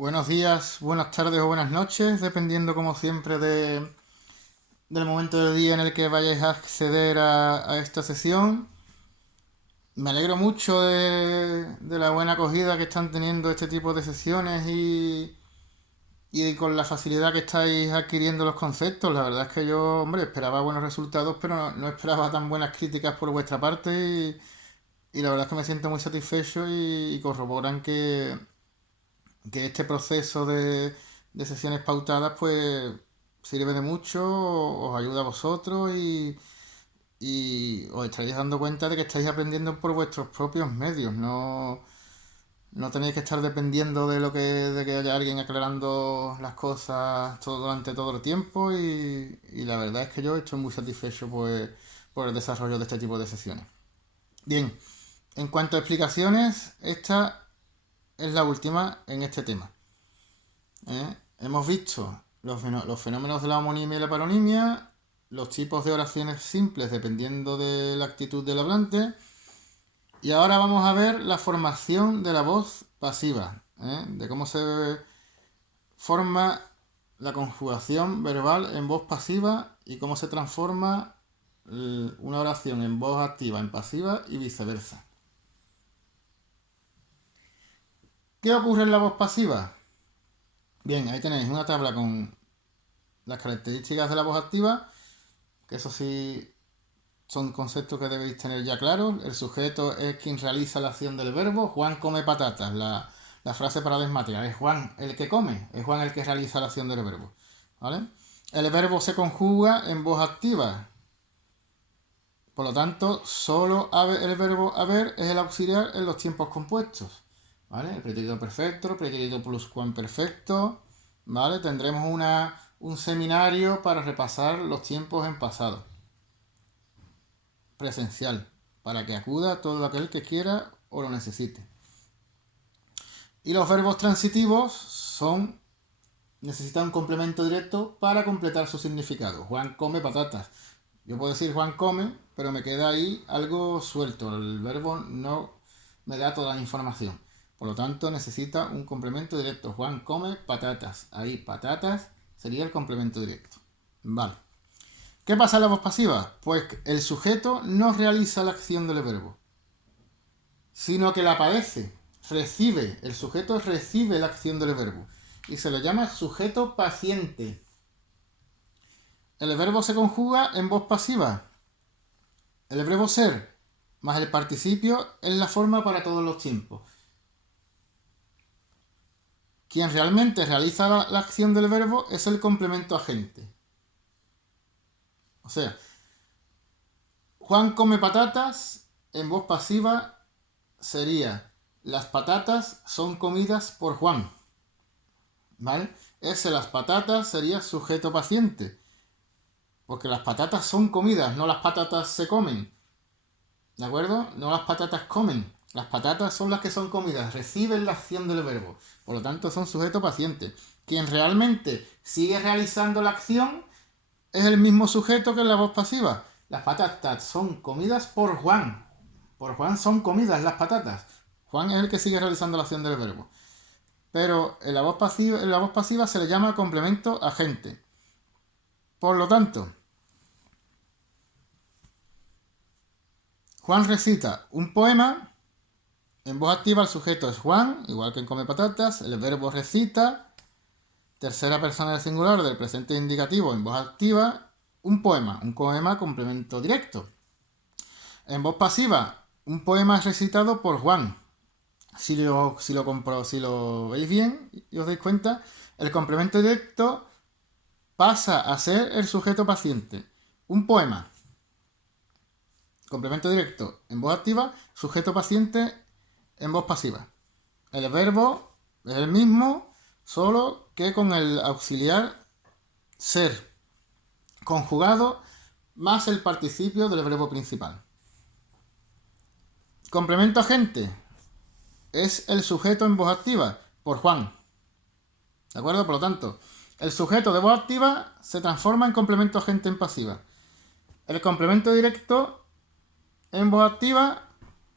Buenos días, buenas tardes o buenas noches, dependiendo como siempre del momento del día en el que vayáis a acceder a esta sesión. Me alegro mucho de la buena acogida que están teniendo este tipo de sesiones y con la facilidad que estáis adquiriendo los conceptos. La verdad es que yo, hombre, esperaba buenos resultados, pero no esperaba tan buenas críticas por vuestra parte y la verdad es que me siento muy satisfecho y corroboran que este proceso de sesiones pautadas pues sirve de mucho, os ayuda a vosotros y os estaréis dando cuenta de que estáis aprendiendo por vuestros propios medios, no tenéis que estar dependiendo de que haya alguien aclarando las cosas durante todo el tiempo y la verdad es que yo estoy muy satisfecho pues, por el desarrollo de este tipo de sesiones. Bien, en cuanto a explicaciones, esta es la última en este tema. Hemos visto los fenómenos de la homonimia y la paronimia, los tipos de oraciones simples dependiendo de la actitud del hablante, y ahora vamos a ver la formación de la voz pasiva, de cómo se forma la conjugación verbal en voz pasiva y cómo se transforma una oración en voz activa en pasiva y viceversa. ¿Qué ocurre en la voz pasiva? Bien, ahí tenéis una tabla con las características de la voz activa, que eso sí son conceptos que debéis tener ya claros. El sujeto es quien realiza la acción del verbo. Juan come patatas. La frase para desmatear es Juan el que come, es Juan el que realiza la acción del verbo. ¿Vale? El verbo se conjuga en voz activa. Por lo tanto, solo el verbo haber es el auxiliar en los tiempos compuestos. ¿Vale? El pretérito perfecto, el pretérito pluscuamperfecto. ¿Vale? Tendremos un seminario para repasar los tiempos en pasado. Presencial, para que acuda todo aquel que quiera o lo necesite. Y los verbos transitivos necesitan un complemento directo para completar su significado. Juan come patatas. Yo puedo decir Juan come, pero me queda ahí algo suelto. El verbo no me da toda la información. Por lo tanto, necesita un complemento directo. Juan come patatas. Ahí, patatas sería el complemento directo. Vale. ¿Qué pasa en la voz pasiva? Pues el sujeto no realiza la acción del verbo, sino que la padece, recibe. El sujeto recibe la acción del verbo y se le llama sujeto paciente. El verbo se conjuga en voz pasiva. El verbo ser más el participio es la forma para todos los tiempos. Quien realmente realiza la acción del verbo es el complemento agente. O sea, Juan come patatas en voz pasiva sería las patatas son comidas por Juan. ¿Vale? Ese las patatas sería sujeto paciente. Porque las patatas son comidas, no las patatas se comen. ¿De acuerdo? No las patatas comen. Las patatas son las que son comidas, reciben la acción del verbo. Por lo tanto, son sujeto paciente. Quien realmente sigue realizando la acción es el mismo sujeto que en la voz pasiva. Las patatas son comidas por Juan. Por Juan son comidas las patatas. Juan es el que sigue realizando la acción del verbo. Pero en la voz pasiva se le llama complemento agente. Por lo tanto, Juan recita un poema. En voz activa el sujeto es Juan, igual que en come patatas. El verbo recita, tercera persona del singular del presente indicativo en voz activa, un poema complemento directo. En voz pasiva, un poema es recitado por Juan. Si lo veis bien y os dais cuenta, el complemento directo pasa a ser el sujeto paciente. Un poema. Complemento directo en voz activa, sujeto paciente en voz pasiva. El verbo es el mismo, solo que con el auxiliar ser conjugado más el participio del verbo principal. Complemento agente es el sujeto en voz activa por Juan. ¿De acuerdo? Por lo tanto, el sujeto de voz activa se transforma en complemento agente en pasiva. El complemento directo en voz activa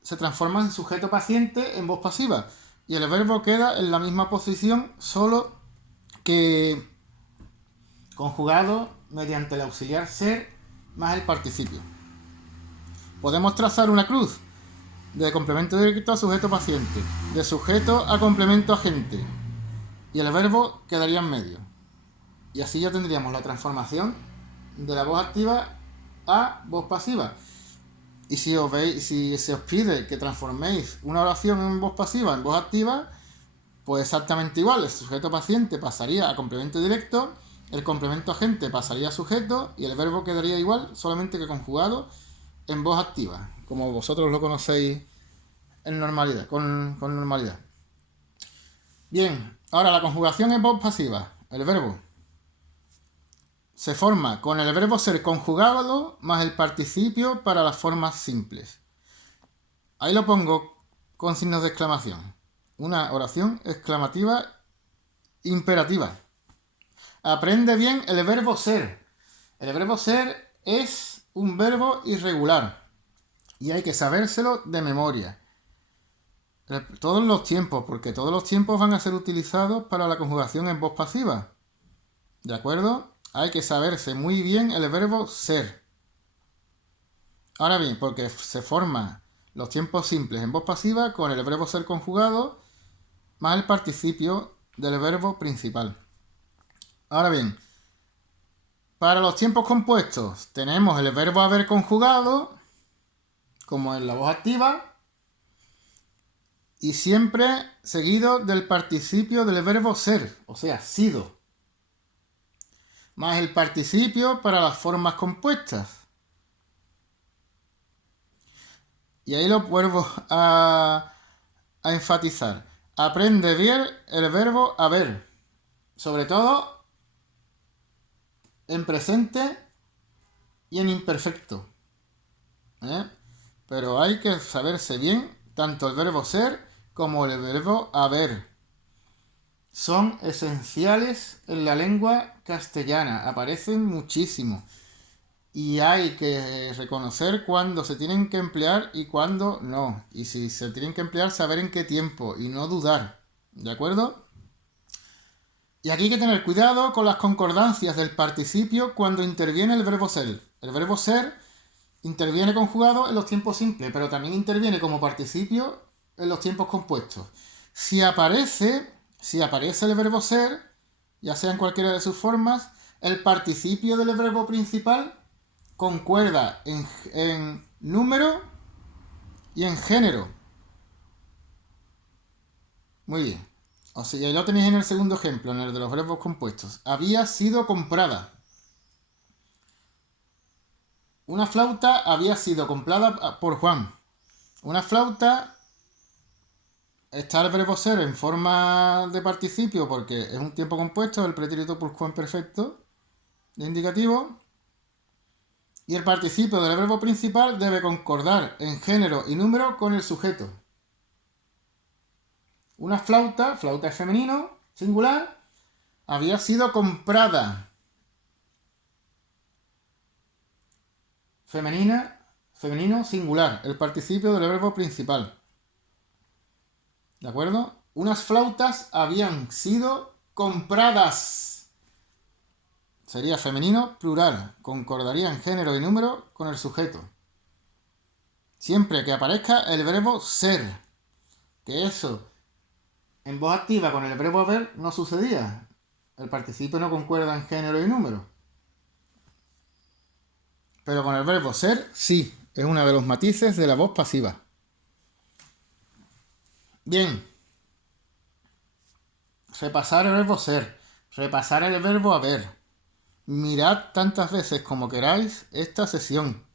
se transforma en sujeto paciente en voz pasiva. y el verbo queda en la misma posición, solo que conjugado mediante el auxiliar ser más el participio. Podemos trazar una cruz de complemento directo a sujeto paciente, de sujeto a complemento agente, y el verbo quedaría en medio. Y así ya tendríamos la transformación de la voz activa a voz pasiva. Y si se os pide que transforméis una oración en voz pasiva en voz activa, pues exactamente igual. El sujeto paciente pasaría a complemento directo, el complemento agente pasaría a sujeto y el verbo quedaría igual, solamente que conjugado en voz activa, como vosotros lo conocéis en normalidad, con normalidad. Bien, ahora la conjugación en voz pasiva. El verbo se forma con el verbo ser conjugado más el participio para las formas simples. Ahí lo pongo con signos de exclamación. Una oración exclamativa imperativa. Aprende bien el verbo ser. El verbo ser es un verbo irregular y hay que sabérselo de memoria. Todos los tiempos, porque todos los tiempos van a ser utilizados para la conjugación en voz pasiva. ¿De acuerdo? Hay que saberse muy bien el verbo ser. Ahora bien, porque se forman los tiempos simples en voz pasiva con el verbo ser conjugado más el participio del verbo principal. Ahora bien, para los tiempos compuestos tenemos el verbo haber conjugado, como en la voz activa, y siempre seguido del participio del verbo ser, o sea, sido, más el participio para las formas compuestas. Y ahí lo vuelvo a enfatizar. Aprende bien el verbo haber, sobre todo en presente y en imperfecto. Pero hay que saberse bien tanto el verbo ser como el verbo haber. Son esenciales en la lengua castellana, aparecen muchísimo. Y hay que reconocer cuándo se tienen que emplear y cuándo no. Y si se tienen que emplear, saber en qué tiempo y no dudar. ¿De acuerdo? Y aquí hay que tener cuidado con las concordancias del participio cuando interviene el verbo ser. El verbo ser interviene conjugado en los tiempos simples, pero también interviene como participio en los tiempos compuestos. Si aparece el verbo ser, ya sea en cualquiera de sus formas, el participio del verbo principal concuerda en número y en género. Muy bien. O sea, ya lo tenéis en el segundo ejemplo, en el de los verbos compuestos. Había sido comprada. Una flauta había sido comprada por Juan. Una flauta está el verbo ser en forma de participio porque es un tiempo compuesto, el pretérito pluscuamperfecto de indicativo. Y el participio del verbo principal debe concordar en género y número con el sujeto. Una flauta es femenino, singular, había sido comprada. Femenino, singular, el participio del verbo principal. ¿De acuerdo? Unas flautas habían sido compradas. Sería femenino, plural. Concordaría en género y número con el sujeto. Siempre que aparezca el verbo ser. Que eso, en voz activa con el verbo haber, no sucedía. El participio no concuerda en género y número. Pero con el verbo ser, sí. Es uno de los matices de la voz pasiva. Bien. Repasar el verbo ser. Repasar el verbo haber. Mirad tantas veces como queráis esta sesión.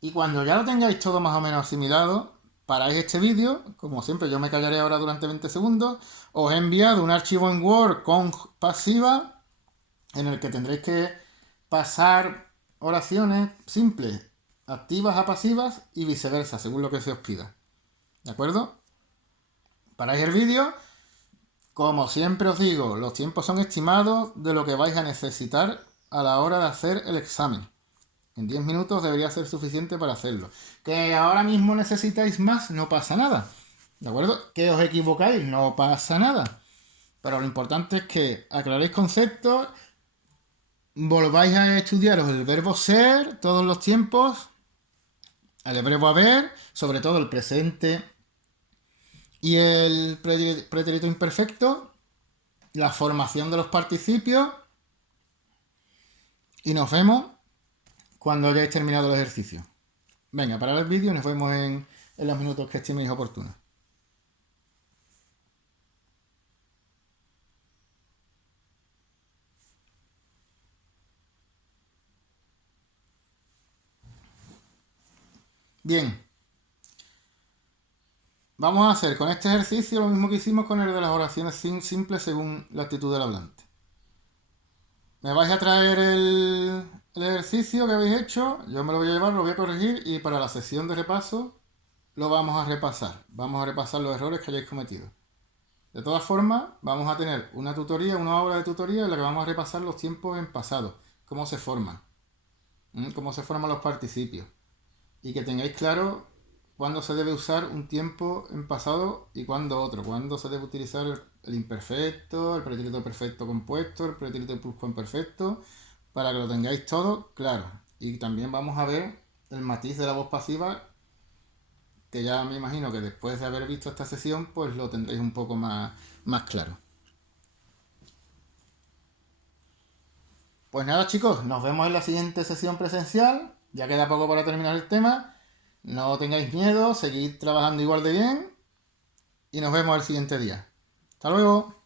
Y cuando ya lo tengáis todo más o menos asimilado, paráis este vídeo. Como siempre, yo me callaré ahora durante 20 segundos. Os he enviado un archivo en Word con pasiva en el que tendréis que pasar oraciones simples, activas a pasivas y viceversa, según lo que se os pida. ¿De acuerdo? Paráis el vídeo. Como siempre os digo, los tiempos son estimados de lo que vais a necesitar a la hora de hacer el examen. En 10 minutos debería ser suficiente para hacerlo. Que ahora mismo necesitáis más, no pasa nada. ¿De acuerdo? Que os equivocáis, no pasa nada. Pero lo importante es que aclaréis conceptos, volváis a estudiaros el verbo ser todos los tiempos, el verbo haber, sobre todo el presente y el pretérito imperfecto, la formación de los participios, y nos vemos cuando hayáis terminado el ejercicio. Venga, parad el vídeo y nos vemos en los minutos que estiméis oportunos. Bien, vamos a hacer con este ejercicio lo mismo que hicimos con el de las oraciones simples según la actitud del hablante. Me vais a traer el ejercicio que habéis hecho, yo me lo voy a llevar, lo voy a corregir y para la sesión de repaso lo vamos a repasar. Vamos a repasar los errores que hayáis cometido. De todas formas, vamos a tener una tutoría, una hora de tutoría en la que vamos a repasar los tiempos en pasado, cómo se forman, cómo se forman los participios. Y que tengáis claro cuándo se debe usar un tiempo en pasado y cuándo otro. Cuándo se debe utilizar el imperfecto, el pretérito perfecto compuesto, el pretérito pluscuamperfecto, para que lo tengáis todo claro. Y también vamos a ver el matiz de la voz pasiva, que ya me imagino que después de haber visto esta sesión, pues lo tendréis un poco más claro. Pues nada, chicos, nos vemos en la siguiente sesión presencial. Ya queda poco para terminar el tema. No tengáis miedo, seguid trabajando igual de bien y nos vemos el siguiente día. Hasta luego.